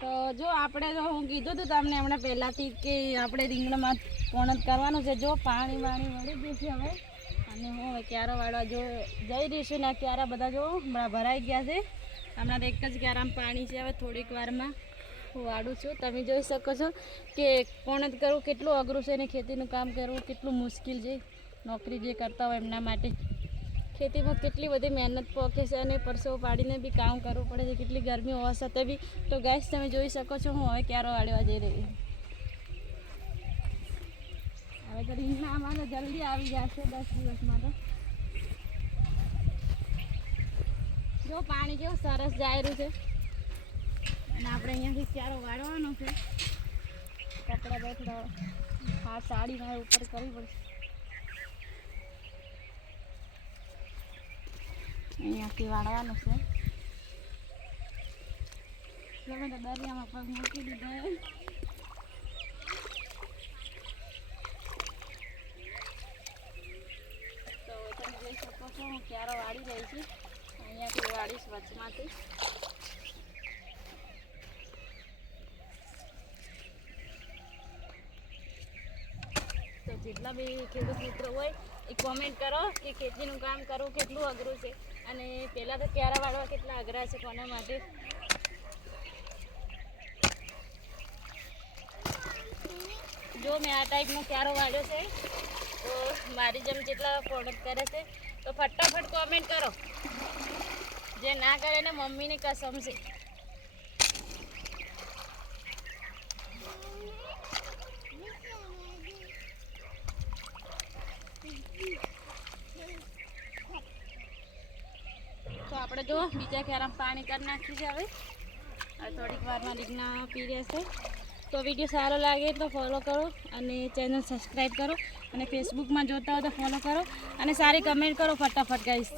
તો જો આપણે તો હું કીધું હતું તમને હમણાં પહેલાંથી કે આપણે રીંગણમાં પોણત કરવાનું છે. જો પાણી વાણી મળી ગયું છે હવે. અને હું હવે ક્યારો વાળવા જો જઈ રહીશું ને ક્યારા બધા જો હમણાં ભરાઈ ગયા છે. હમણાં એક જ ક્યારામાં પાણી છે. હવે થોડીક વારમાં હું વાળું છું. તમે જોઈ શકો છો કે પોણત કરવું કેટલું અઘરું છે ને ખેતીનું કામ કરવું કેટલું મુશ્કેલ છે. નોકરી જે કરતા હોય એમના માટે ખેતીમાં કેટલી બધી મહેનત પોકે છે અને પરસો પાડીને બી કામ કરવું પડે છે. કેટલી ગરમી હોવા છતાં બી. તો ગેસ તમે જોઈ શકો છો હું હવે ક્યારો વાળવા જઈ રહી. હવે તો રીંગણા તો જલ્દી આવી જશે દસ દિવસમાં તો. જો પાણી કેવું સરસ જાયરું છે. અને આપણે અહીંયાથી ક્યારો વાળવાનો છે. કપડાં બપડા, હા સાડી મારે ઉપર કરવી પડશે. અહીંયાથી વાળવાનું છે દરિયામાં પગ મૂકી દીધો. તો તમે જોઈ શકો છો હું ક્યારો વાળી રહી છું અહીંયાથી વાળીશ વચમાંથી તો જેટલા બી ખેડૂત મિત્રો હોય એ કોમેન્ટ કરો કે ખેતીનું કામ કરવું કેટલું અઘરું છે અને પહેલાં તો ક્યારા વાળવા કેટલા અઘરા છે કોના માટે? જો મેં આ ટાઈપનો ક્યારો વાળ્યો છે, તો મારી જેમ જેટલા પ્રોડક્ટ કરે છે, તો ફટાફટ કોમેન્ટ કરો. જે ના કરે ને મમ્મીની કસમ છે. આપણે જો, બીજા ક્યારામાં પાણી કરી નાખી છે હવે. થોડીક વારમાં રીંગણા પી રહેશે તો વીડિયો સારો લાગે તો ફોલો કરો અને ચેનલ સબસ્ક્રાઈબ કરો અને ફેસબુકમાં જોતા હો તો ફોલો કરો અને સારી કમેન્ટ કરો ફટાફટ ગાઈશ